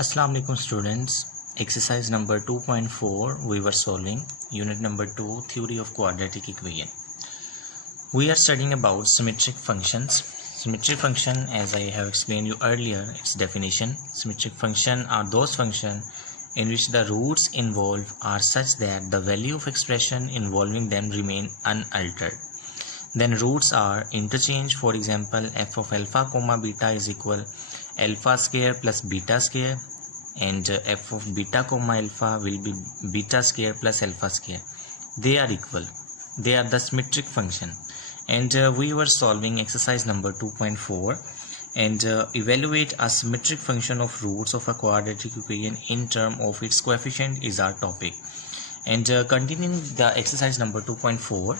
Assalamu alaikum students. Exercise number 2.4 we were solving unit number 2 theory of quadratic equation. We are studying about symmetric functions. Symmetric function, as I have explained you earlier, its definition. Symmetric function are those functions in which the roots involved are such that the value of expression involving them remain unaltered. Then roots are interchanged. For example, f of alpha comma beta is equal alpha square plus beta square, and f of beta comma alpha will be beta square plus alpha square. They are equal. They are the symmetric function. And we were solving exercise number 2.4 and evaluate a symmetric function of roots of a quadratic equation in term of its coefficient is our topic. And continuing the exercise number 2.4,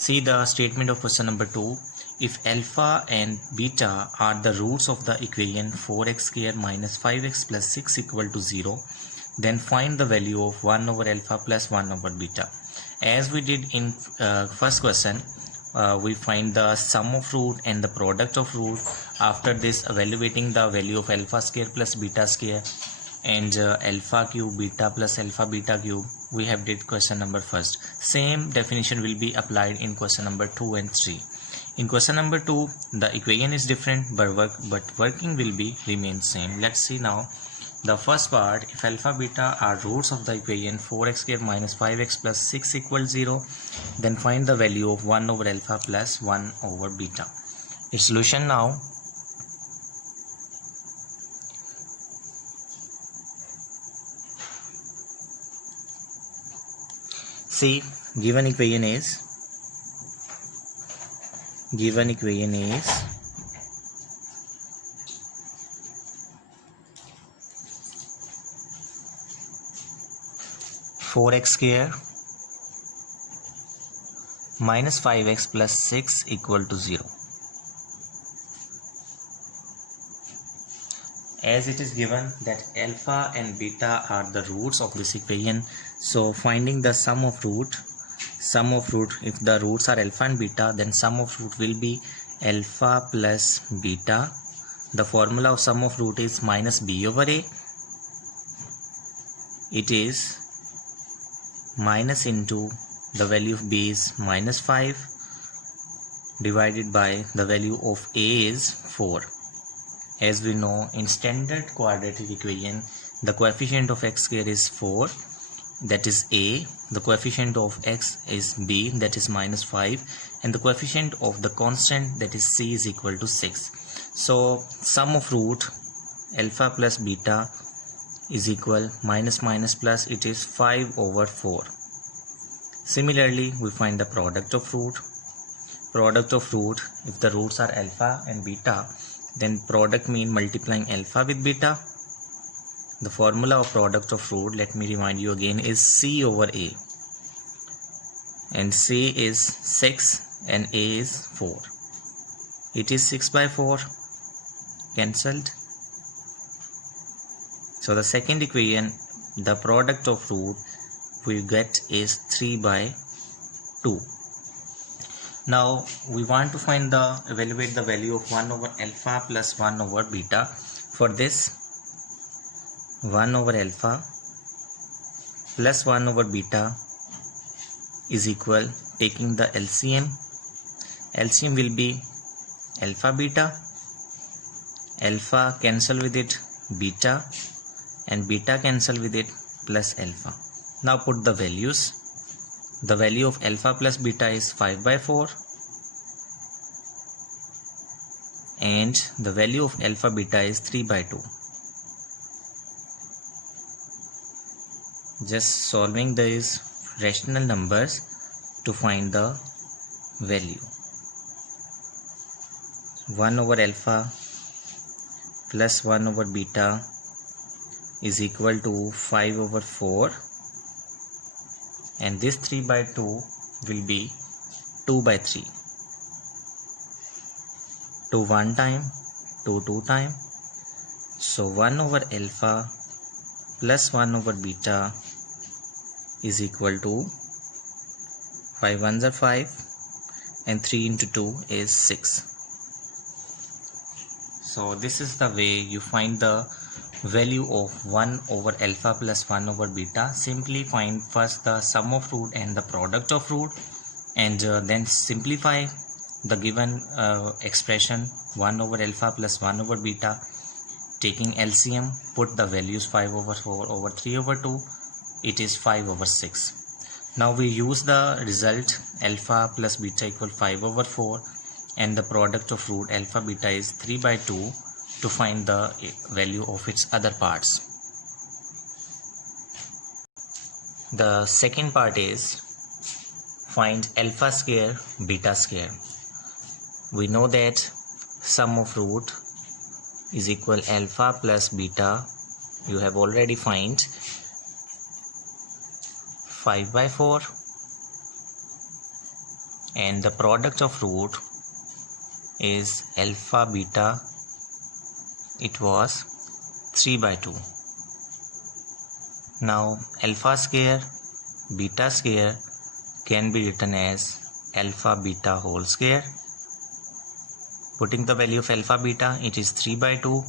see the statement of question number 2. If alpha and beta are the roots of the equation 4x square minus 5x plus 6 equal to 0, then find the value of 1 over alpha plus 1 over beta. As we did in first question, we find the sum of root and the product of root. After this, evaluating the value of alpha square plus beta square and alpha cube beta plus alpha beta cube, we have did question number first. Same definition will be applied in question number 2 and 3. In question number 2, the equation is different but working will be remain same. Let's see now the first part. If alpha beta are roots of the equation 4x square minus 5x plus 6 equals 0, then find the value of 1 over alpha plus 1 over beta. Its solution now. See, given equation is 4x square minus 5x plus 6 equal to 0. As it is given that alpha and beta are the roots of this equation, so finding the sum of root, if the roots are alpha and beta, then sum of root will be alpha plus beta. The formula of sum of root is minus b over a. It is minus into the value of b is minus 5 divided by the value of a is 4. As we know, in standard quadratic equation, the coefficient of x square is 4, that is a. The coefficient of x is b, that is minus 5, and the coefficient of the constant, that is c, is equal to 6. So sum of root alpha plus beta is equal minus minus plus, it is 5 over 4. Similarly, we find the product of root. If the roots are alpha and beta, then product mean multiplying alpha with beta. The formula of product of root, let me remind you again, is c over a, and c is 6 and a is 4. It is 6 by 4 cancelled. So the second equation, the product of root we get is 3 by 2. Now we want to evaluate the value of 1 over alpha plus 1 over beta. For this, 1 over alpha plus 1 over beta is equal, taking the LCM. LCM will be alpha beta. Alpha cancel with it beta, and beta cancel with it plus alpha. Now put the values. The value of alpha plus beta is 5 by 4, and the value of alpha beta is 3 by 2. Just solving these rational numbers to find the value. 1 over alpha plus 1 over beta is equal to 5 over 4, and this 3 by 2 will be 2 by 3. 2 one time, 2 two time. So 1 over alpha plus 1 over beta is equal to 5 ones are 5 and 3 into 2 is 6. So this is the way you find the value of 1 over alpha plus 1 over beta, simply find first the sum of root and the product of root, and then simplify the given expression 1 over alpha plus 1 over beta. Taking LCM, put the values 5 over 4 over 3 over 2, it is 5 over 6. Now we use the result alpha plus beta equal 5 over 4 and the product of root alpha beta is 3 by 2 to find the value of its other parts. The second part is find alpha square beta square. We know that sum of root is equal alpha plus beta. You have already find 5 by 4 and the product of root is alpha beta, it was 3 by 2. Now alpha square beta square can be written as alpha beta whole square. Putting the value of alpha beta, it is 3 by 2.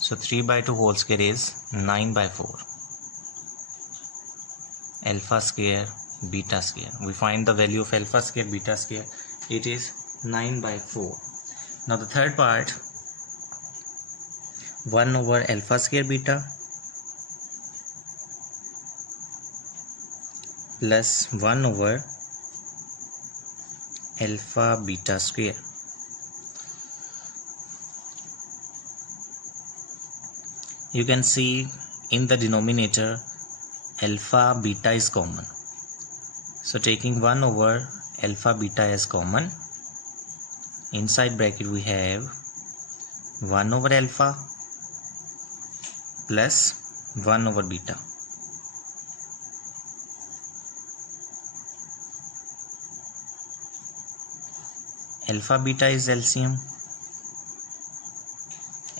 So 3 by 2 whole square is 9 by 4. Alpha square beta square. We find the value of alpha square beta square, it is 9 by 4. Now the third part, 1 over alpha square beta plus 1 over alpha beta square. You can see in the denominator alpha beta is common. So taking 1 over alpha beta as common, inside bracket we have 1 over alpha plus 1 over beta. Alpha beta is LCM.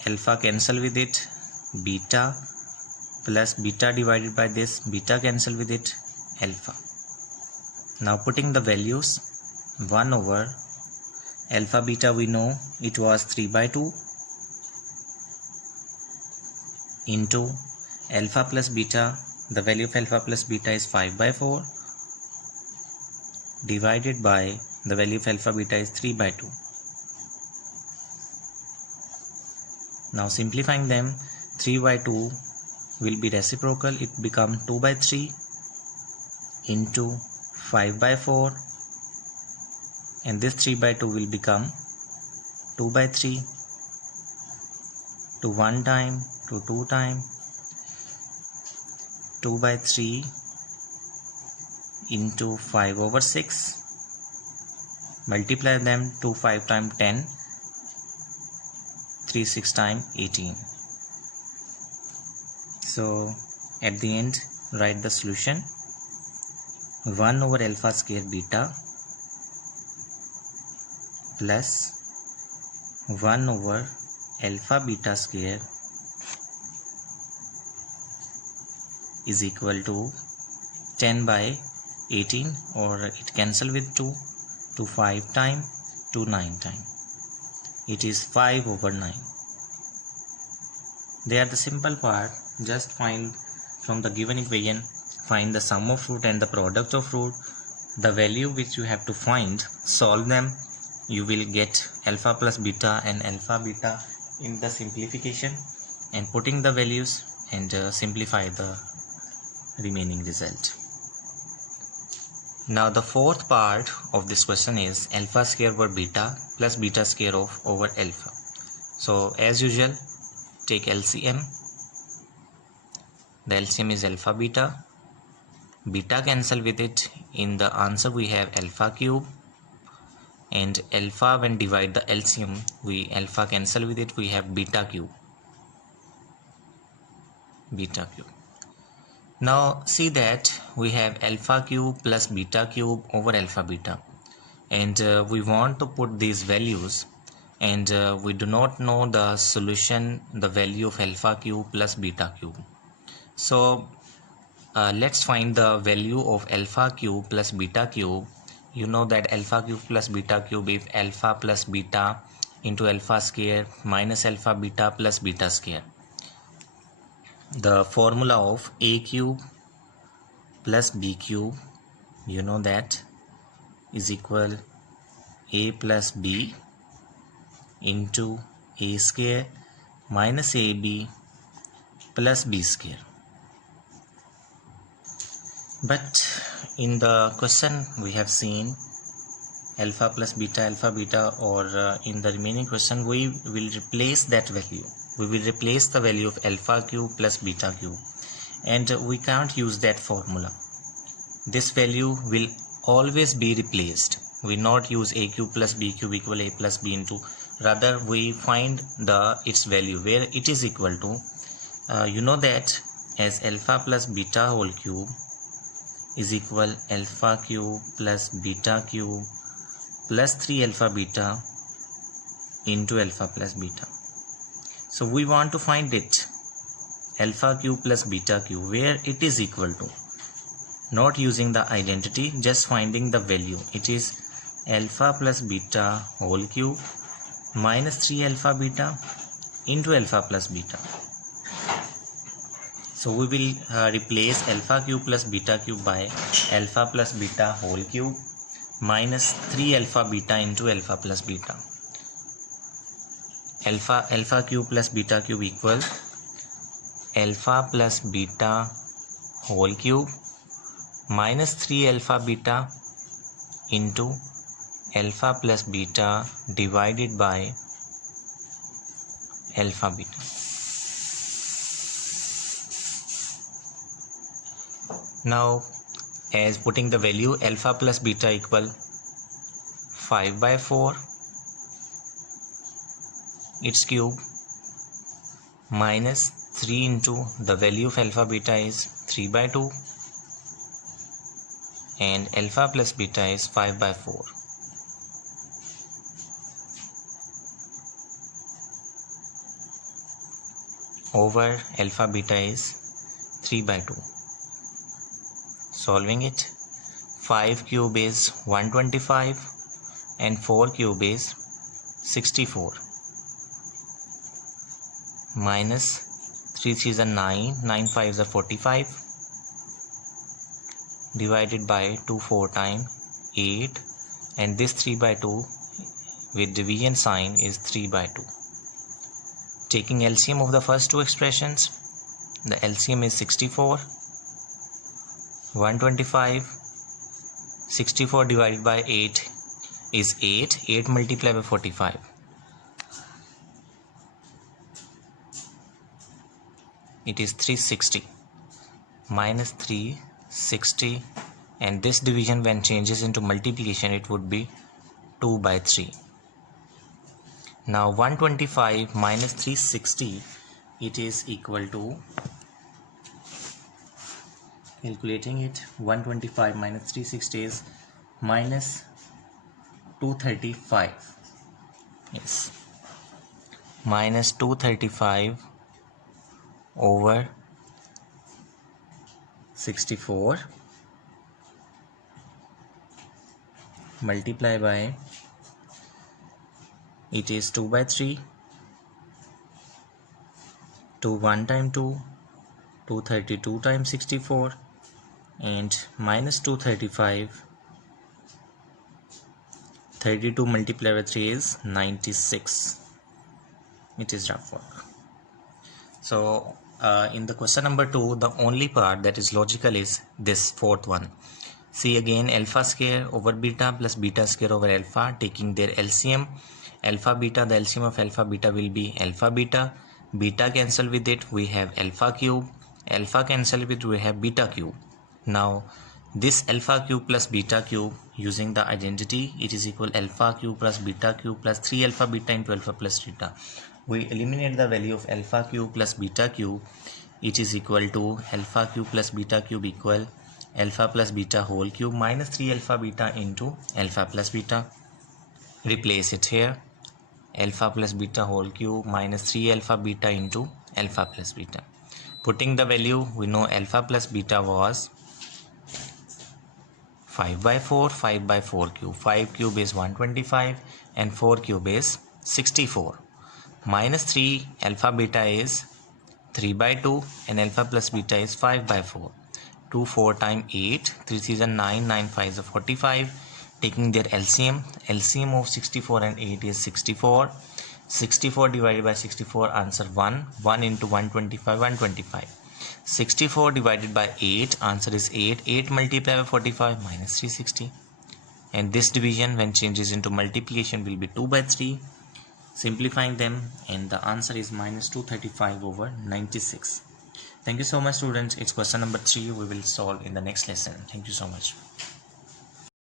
Alpha cancel with it, beta plus beta divided by this, beta cancel with it, alpha. Now putting the values, 1 over alpha beta we know it was 3 by 2 into alpha plus beta, the value of alpha plus beta is 5 by 4 divided by the value of alpha beta is 3 by 2. Now simplifying them, 3 by 2 will be reciprocal, it become 2 by 3 into 5 by 4, and this 3 by 2 will become 2 by 3 to 1 time to 2 time, 2 by 3 into 5 over 6, multiply them, 2 5 times 10, 3 6 times 18. So at the end write the solution, 1 over alpha square beta plus 1 over alpha beta square is equal to 10 by 18, or it cancel with 2 to 5 time to 9 time, it is 5 over 9. They are the simple part. Just find from the given equation, find the sum of root and the product of root, the value which you have to find, solve them, you will get alpha plus beta and alpha beta in the simplification, and putting the values and simplify the remaining result. Now the fourth part of this question is alpha square over beta plus beta square of over alpha. So as usual, take LCM. The LCM is alpha beta. Beta cancel with it. In the answer we have alpha cube, and alpha when divide the LCM, we alpha cancel with it, we have beta cube. Beta cube. Now see that we have alpha cube plus beta cube over alpha beta, and we want to put these values, and we do not know the solution, the value of alpha cube plus beta cube. So let's find the value of alpha cube plus beta cube. You know that alpha cube plus beta cube is alpha plus beta into alpha square minus alpha beta plus beta square. The formula of a cube plus b cube, you know that, is equal a plus b into a square minus ab plus b square. But in the question we have seen alpha plus beta, or in the remaining question we will replace that value. We will replace the value of alpha cube plus beta cube, and we can't use that formula. This value will always be replaced. We not use a cube plus b cube equal a plus b into, rather we find its value where it is equal to, you know that, as alpha plus beta whole cube is equal alpha cube plus beta cube plus 3 alpha beta into alpha plus beta. So we want to find it, alpha cube plus beta cube, where it is equal to, not using the identity, just finding the value. It is alpha plus beta whole cube minus 3 alpha beta into alpha plus beta. So we will replace alpha cube plus beta cube by alpha plus beta whole cube minus 3 alpha beta into alpha plus beta. Alpha cube plus beta cube equal alpha plus beta whole cube minus 3 alpha beta into alpha plus beta divided by alpha beta. Now, as putting the value alpha plus beta equal 5 by 4 its cube minus 3 into the value of alpha beta is 3 by 2 and alpha plus beta is 5 by 4. Over alpha beta is 3 by 2. Solving it, 5 cube is 125 and 4 cube is 64 minus 3 3s are 9, 9 5s are 45 divided by 2 4 times 8, and this 3 by 2 with division sign is 3 by 2. Taking LCM of the first two expressions, the LCM is 64, 125, 64 divided by 8 is 8, 8 multiplied by 45. It is 360 minus 360, and this division when changes into multiplication it would be 2 by 3. Now 125 minus 360, it is equal to, calculating it, 125 minus 360 is minus 235. Yes, minus 235 over 64 multiply by, it is 2 by 3, 2 1 times 2, 232 times 64, and minus 235, 32 multiplied by 3 is 96. It is rough work. So in the question number 2, the only part that is logical is this fourth one. See again, alpha square over beta plus beta square over alpha, taking their LCM. Alpha beta, the LCM of alpha beta will be alpha beta. Beta cancel with it, we have alpha cube. Alpha cancel with, we have beta cube. Now this alpha cube plus beta cube, using the identity, it is equal alpha cube plus beta cube plus 3 alpha beta into alpha plus beta. We eliminate the value of alpha cube plus beta cube. It is equal to alpha cube plus beta cube equal alpha plus beta whole cube minus 3 alpha beta into alpha plus beta. Replace it here, alpha plus beta whole cube minus 3 alpha beta into alpha plus beta. Putting the value, we know alpha plus beta was 5 by 4, 5 by 4 cube. 5 cube is 125 and 4 cube is 64. Minus 3 alpha beta is 3 by 2 and alpha plus beta is 5 by 4. 2 4 times 8, 3 3 are 9, 9 5 is 45. Taking their LCM of 64 and 8 is 64. 64 divided by 64, answer 1. 1 into 125, 125. 64 divided by 8, answer is 8. 8 multiplied by 45 minus 360. And this division when changes into multiplication will be 2 by 3. Simplifying them, and the answer is minus 235 over 96. Thank you so much, students. It's question number 3 we will solve in the next lesson. Thank you so much.